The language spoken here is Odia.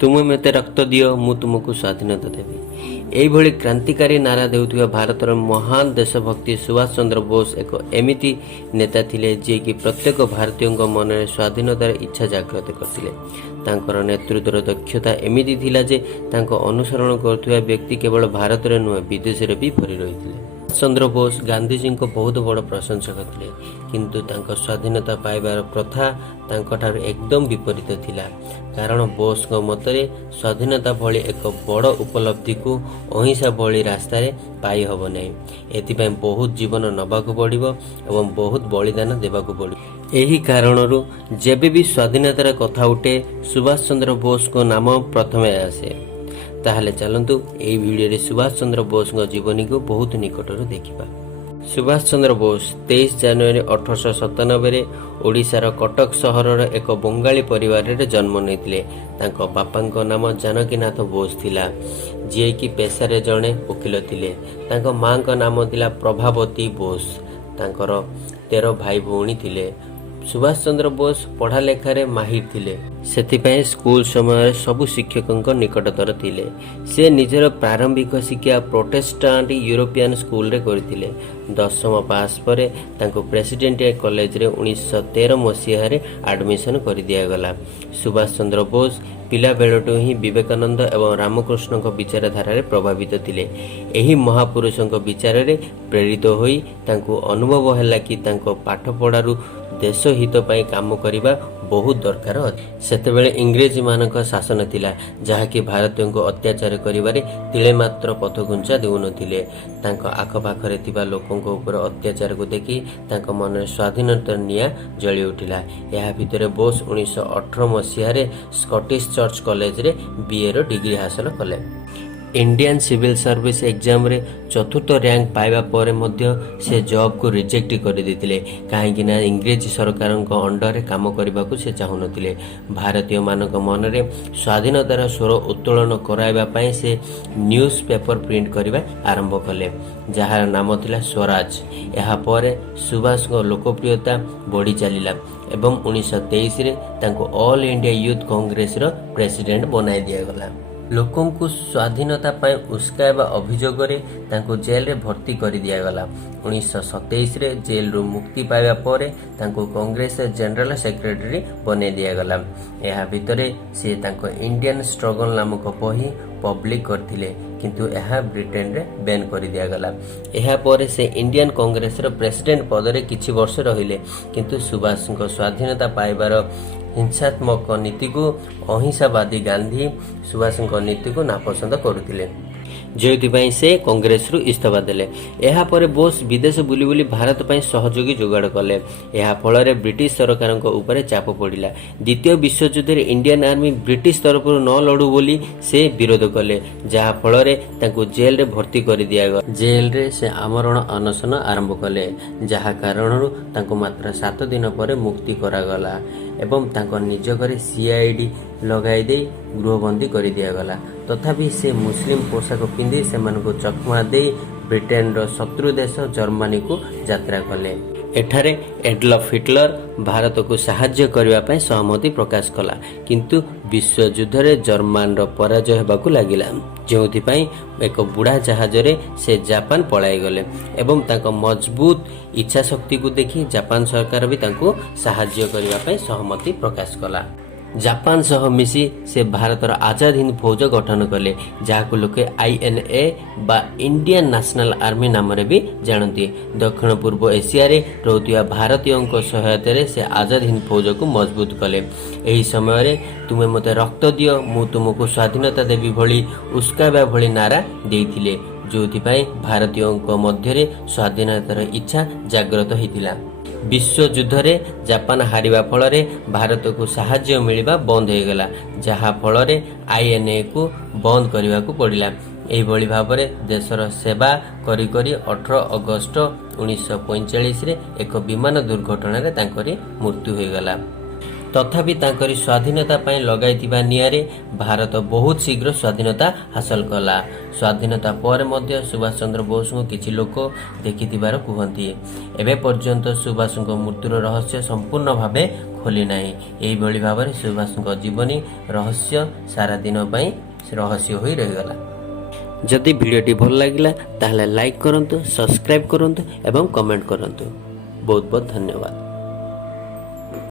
ତୁମେ ମୋତେ ରକ୍ତ ଦିଅ ମୁଁ ତୁମକୁ ସ୍ୱାଧୀନତା ଦେବି। ଏଇଭଳି କ୍ରାନ୍ତିକାରୀ ନାରା ଦେଉଥିବା ଭାରତର ମହାନ ଦେଶଭକ୍ତି ସୁଭାଷ ଚନ୍ଦ୍ର ବୋଷ ଏକ ଏମିତି ନେତା ଥିଲେ ଯିଏକି ପ୍ରତ୍ୟେକ ଭାରତୀୟଙ୍କ ମନରେ ସ୍ୱାଧୀନତାର ଇଚ୍ଛା ଜାଗ୍ରତ କରିଥିଲେ। ତାଙ୍କର ନେତୃତ୍ୱର ଦକ୍ଷତା ଏମିତି ଥିଲା ଯେ ତାଙ୍କ ଅନୁସରଣ କରୁଥିବା ବ୍ୟକ୍ତି କେବଳ ଭାରତରେ ନୁହେଁ ବିଦେଶରେ ବି ଭରି ରହିଥିଲେ। ଚନ୍ଦ୍ର ବୋଷ ଗାନ୍ଧିଜୀଙ୍କ ବହୁତ ବଡ଼ ପ୍ରଶଂସକ ଥିଲେ, କିନ୍ତୁ ତାଙ୍କ ସ୍ୱାଧୀନତା ପାଇବାର ପ୍ରଥା ତାଙ୍କଠାରୁ ଏକଦମ ବିପରୀତ ଥିଲା। କାରଣ ବୋଷଙ୍କ ମତରେ ସ୍ୱାଧୀନତା ଭଳି ଏକ ବଡ଼ ଉପଲବ୍ଧିକୁ ଅହିଂସା ଭଳି ରାସ୍ତାରେ ପାଇହେବ ନାହିଁ। ଏଥିପାଇଁ ବହୁତ ଜୀବନ ନେବାକୁ ପଡ଼ିବ ଏବଂ ବହୁତ ବଳିଦାନ ଦେବାକୁ ପଡ଼ିବ। ଏହି କାରଣରୁ ଯେବେ ବି ସ୍ୱାଧୀନତାର କଥା ଉଠେ ସୁଭାଷ ଚନ୍ଦ୍ର ବୋଷଙ୍କ ନାମ ପ୍ରଥମେ ଆସେ। ତାହେଲେ ଚାଲନ୍ତୁ ଏହି ଭିଡ଼ିଓରେ ସୁଭାଷ ଚନ୍ଦ୍ର ବୋଷଙ୍କ ଜୀବନୀକୁ ବହୁତ ନିକଟରୁ ଦେଖିବା। ସୁଭାଷ ଚନ୍ଦ୍ର ବୋଷ 23 ଜାନୁଆରୀ 1897ରେ ଓଡ଼ିଶାର କଟକ ସହରର ଏକ ବଙ୍ଗାଳୀ ପରିବାରରେ ଜନ୍ମ ନେଇଥିଲେ। ତାଙ୍କ ବାପାଙ୍କ ନାମ ଜାନକୀନାଥ ବୋଷ ଥିଲା, ଯିଏକି ପେଶାରେ ଜଣେ ଓକିଲ ଥିଲେ। ତାଙ୍କ ମାଙ୍କ ନାମ ଥିଲା ପ୍ରଭାବତୀ ବୋଷ। ତାଙ୍କର 13 ଭାଇ ଭଉଣୀ ଥିଲେ। ସୁଭାଷ ଚନ୍ଦ୍ର ବୋଷ ପଢ଼ା ଲେଖାରେ ମାହିର ଥିଲେ, ସେଥିପାଇଁ ସ୍କୁଲ ସମୟରେ ସବୁ ଶିକ୍ଷକଙ୍କ ନିକଟତର ଥିଲେ। ସେ ନିଜର ପ୍ରାରମ୍ଭିକ ଶିକ୍ଷା ପ୍ରୋଟେଷ୍ଟାଣ୍ଟ ୟୁରୋପିଆନ ସ୍କୁଲରେ କରିଥିଲେ। 10ମ ପାସ୍ ପରେ ତାଙ୍କୁ ପ୍ରେସିଡେଣ୍ଟିଆଲ କଲେଜରେ 1913 ମସିହାରେ ଆଡମିସନ କରିଦିଆଗଲା। ସୁଭାଷ ଚନ୍ଦ୍ର ବୋଷ ପିଲାବେଳଠୁ ହିଁ ବିବେକାନନ୍ଦ ଏବଂ ରାମକୃଷ୍ଣଙ୍କ ବିଚାରଧାରାରେ ପ୍ରଭାବିତ ଥିଲେ। ଏହି ମହାପୁରୁଷଙ୍କ ବିଚାରରେ ପ୍ରେରିତ ହୋଇ ତାଙ୍କୁ ଅନୁଭବ ହେଲା କି ତାଙ୍କ ପାଠପଢ଼ାରୁ ଦେଶ ହିତ ପାଇଁ କାମ କରିବା ବହୁତ ଦରକାର ଅଛି। ସେତେବେଳେ ଇଂରେଜୀମାନଙ୍କ ଶାସନ ଥିଲା, ଯାହାକି ଭାରତୀୟଙ୍କୁ ଅତ୍ୟାଚାର କରିବାରେ ତିଳେ ମାତ୍ର ପଥଘୁଞ୍ଚା ଦେଉନଥିଲେ। ତାଙ୍କ ଆଖପାଖରେ ଥିବା ଲୋକଙ୍କ ଉପରେ ଅତ୍ୟାଚାରକୁ ଦେଖି ତାଙ୍କ ମନରେ ସ୍ୱାଧୀନତାର ନିଆଁ ଜଳି ଉଠିଲା। ଏହା ଭିତରେ ବୋଷ 1918 ମସିହାରେ ସ୍କଟିଶ ଚର୍ଚ୍ଚ କଲେଜରେ BA ଡିଗ୍ରୀ ହାସଲ କଲେ। ଇଣ୍ଡିଆନ ସିଭିଲ ସର୍ଭିସ ଏକ୍ଜାମରେ 4ର୍ଥ ର୍ୟାଙ୍କ ପାଇବା ପରେ ମଧ୍ୟ ସେ ଜବ୍କୁ ରିଜେକ୍ଟ କରିଦେଇଥିଲେ, କାହିଁକି ନା ଇଂରେଜ ସରକାରଙ୍କ ଅଣ୍ଡରରେ କାମ କରିବାକୁ ସେ ଚାହୁଁନଥିଲେ। ଭାରତୀୟମାନଙ୍କ ମନରେ ସ୍ୱାଧୀନତାର ସ୍ୱର ଉତ୍ତୋଳନ କରାଇବା ପାଇଁ ସେ ନ୍ୟୁଜ୍ ପେପର ପ୍ରିଣ୍ଟ କରିବା ଆରମ୍ଭ କଲେ, ଯାହାର ନାମ ଥିଲା ସ୍ୱରାଜ। ଏହାପରେ ସୁଭାଷଙ୍କ ଲୋକପ୍ରିୟତା ବଢ଼ି ଚାଲିଲା ଏବଂ 1923ରେ ତାଙ୍କୁ ଅଲ୍ ଇଣ୍ଡିଆ ୟୁଥ୍ କଂଗ୍ରେସର ପ୍ରେସିଡେଣ୍ଟ ବନାଇ ଦିଆଗଲା। ଲୋକଙ୍କୁ ସ୍ୱାଧୀନତା ପାଇଁ ଉସ୍କାଇବା ଅଭିଯୋଗରେ ତାଙ୍କୁ ଜେଲରେ ଭର୍ତ୍ତି କରିଦିଆଗଲା। 1927ରେ ଜେଲରୁ ମୁକ୍ତି ପାଇବା ପରେ ତାଙ୍କୁ କଂଗ୍ରେସର ଜେନେରାଲ ସେକ୍ରେଟାରୀ ବନାଇ ଦିଆଗଲା। ଏହା ଭିତରେ ସେ ତାଙ୍କ ଇଣ୍ଡିଆନ ଷ୍ଟ୍ରଗଲ ନାମକ ବହି ପବ୍ଲିକ କରିଥିଲେ, କିନ୍ତୁ ଏହା ବ୍ରିଟେନରେ ବ୍ୟାନ୍ କରିଦିଆଗଲା। ଏହାପରେ ସେ ଇଣ୍ଡିଆନ କଂଗ୍ରେସର ପ୍ରେସିଡେଣ୍ଟ ପଦରେ କିଛି ବର୍ଷ ରହିଲେ, କିନ୍ତୁ ସୁଭାଷଙ୍କ ସ୍ୱାଧୀନତା ପାଇବାର ହିଂସାତ୍ମକ ନୀତିକୁ ଅହିଂସାବାଦୀ ଗାନ୍ଧୀ ସୁଭାଷଙ୍କ ନୀତିକୁ ନାପସନ୍ଦ କରୁଥିଲେ, ଯେଉଁଥିପାଇଁ ସେ କଂଗ୍ରେସରୁ ଇସ୍ତଫା ଦେଲେ। ଏହାପରେ ବୋଷ ବିଦେଶ ବୁଲି ବୁଲି ଭାରତ ପାଇଁ ସହଯୋଗୀ ଯୋଗାଡ଼ କଲେ। ଏହା ଫଳରେ ବ୍ରିଟିଶ ସରକାରଙ୍କ ଉପରେ ଚାପ ପଡ଼ିଲା। ଦ୍ୱିତୀୟ ବିଶ୍ୱଯୁଦ୍ଧରେ ଇଣ୍ଡିଆନ ଆର୍ମି ବ୍ରିଟିଶ ତରଫରୁ ନ ଲଢ଼ୁ ବୋଲି ସେ ବିରୋଧ କଲେ, ଯାହା ଫଳରେ ତାଙ୍କୁ ଜେଲରେ ଭର୍ତ୍ତି କରିଦିଆଗଲା। ଜେଲରେ ସେ ଆମରଣ ଅନଶନ ଆରମ୍ଭ କଲେ, ଯାହା କାରଣରୁ ତାଙ୍କୁ ମାତ୍ର 7 ଦିନ ପରେ ମୁକ୍ତି କରାଗଲା ଏବଂ ତାଙ୍କ ନିଜ ଘରେ CID ଲଗାଇ ଦେଇ ଗୃହବନ୍ଦୀ କରିଦିଆଗଲା। ତଥାପି ସେ ମୁସଲିମ ପୋଷାକ ପିନ୍ଧି ସେମାନଙ୍କୁ ଚକମା ଦେଇ ବ୍ରିଟେନର ଶତ୍ରୁ ଦେଶ ଜର୍ମାନୀକୁ ଯାତ୍ରା କଲେ। ଏଠାରେ ଏଡଲଫ ହିଟଲର ଭାରତକୁ ସାହାଯ୍ୟ କରିବା ପାଇଁ ସହମତି ପ୍ରକାଶ କଲା, କିନ୍ତୁ ବିଶ୍ୱଯୁଦ୍ଧରେ ଜର୍ମାନର ପରାଜୟ ହେବାକୁ ଲାଗିଲା, ଯେଉଁଥିପାଇଁ ଏକ ବୁଢ଼ା ଜାହାଜରେ ସେ ଜାପାନ ପଳାଇଗଲେ ଏବଂ ତାଙ୍କ ମଜବୁତ ଇଚ୍ଛାଶକ୍ତିକୁ ଦେଖି ଜାପାନ ସରକାର ବି ତାଙ୍କୁ ସାହାଯ୍ୟ କରିବା ପାଇଁ ସହମତି ପ୍ରକାଶ କଲା। ଜାପାନ ସହ ମିଶି ସେ ଭାରତର ଆଜାଦ ହିନ୍ଦ ଫୌଜ ଗଠନ କଲେ, ଯାହାକୁ ଲୋକେ INA ବା ଇଣ୍ଡିଆନ ନ୍ୟାସନାଲ ଆର୍ମି ନାମରେ ବି ଜାଣନ୍ତି। ଦକ୍ଷିଣ ପୂର୍ବ ଏସିଆରେ ରହୁଥିବା ଭାରତୀୟଙ୍କ ସହାୟତାରେ ସେ ଆଜାଦ ହିନ୍ଦ ଫୌଜକୁ ମଜବୁତ କଲେ। ଏହି ସମୟରେ ତୁମେ ମୋତେ ରକ୍ତ ଦିଅ ମୁଁ ତୁମକୁ ସ୍ୱାଧୀନତା ଦେବି ଭଳି ଉସ୍କାଇବା ଭଳି ନାରା ଦେଇଥିଲେ, ଯେଉଁଥିପାଇଁ ଭାରତୀୟଙ୍କ ମଧ୍ୟରେ ସ୍ୱାଧୀନତାର ଇଚ୍ଛା ଜାଗ୍ରତ ହୋଇଥିଲା। ବିଶ୍ୱଯୁଦ୍ଧରେ ଜାପାନ ହାରିବା ଫଳରେ ଭାରତକୁ ସାହାଯ୍ୟ ମିଳିବା ବନ୍ଦ ହୋଇଗଲା, ଯାହା ଫଳରେ INAକୁ ବନ୍ଦ କରିବାକୁ ପଡ଼ିଲା। ଏହିଭଳି ଭାବରେ ଦେଶର ସେବା କରି କରି 18 ଅଗଷ୍ଟ 1945ରେ ଏକ ବିମାନ ଦୁର୍ଘଟଣାରେ ତାଙ୍କରି ମୃତ୍ୟୁ ହୋଇଗଲା। ତଥାପି ତାଙ୍କରି ସ୍ୱାଧୀନତା ପାଇଁ ଲଗାଇଥିବା ନିଆଁରେ ଭାରତ ବହୁତ ଶୀଘ୍ର ସ୍ୱାଧୀନତା ହାସଲ କଲା। ସ୍ୱାଧୀନତା ପରେ ମଧ୍ୟ ସୁଭାଷ ଚନ୍ଦ୍ର ବୋଷଙ୍କୁ କିଛି ଲୋକ ଦେଖିଥିବାର କୁହନ୍ତି। ଏବେ ପର୍ଯ୍ୟନ୍ତ ସୁଭାଷଙ୍କ ମୃତ୍ୟୁର ରହସ୍ୟ ସମ୍ପୂର୍ଣ୍ଣ ଭାବେ ଖୋଲି ନାହିଁ। ଏହିଭଳି ଭାବରେ ସୁଭାଷଙ୍କ ଜୀବନୀ ରହସ୍ୟ ସାରା ଦିନ ପାଇଁ ରହସ୍ୟ ହୋଇ ରହିଗଲା। ଯଦି ଭିଡ଼ିଓଟି ଭଲ ଲାଗିଲା ତାହେଲେ ଲାଇକ୍ କରନ୍ତୁ, ସବସ୍କ୍ରାଇବ୍ କରନ୍ତୁ ଏବଂ କମେଣ୍ଟ କରନ୍ତୁ। ବହୁତ ବହୁତ ଧନ୍ୟବାଦ।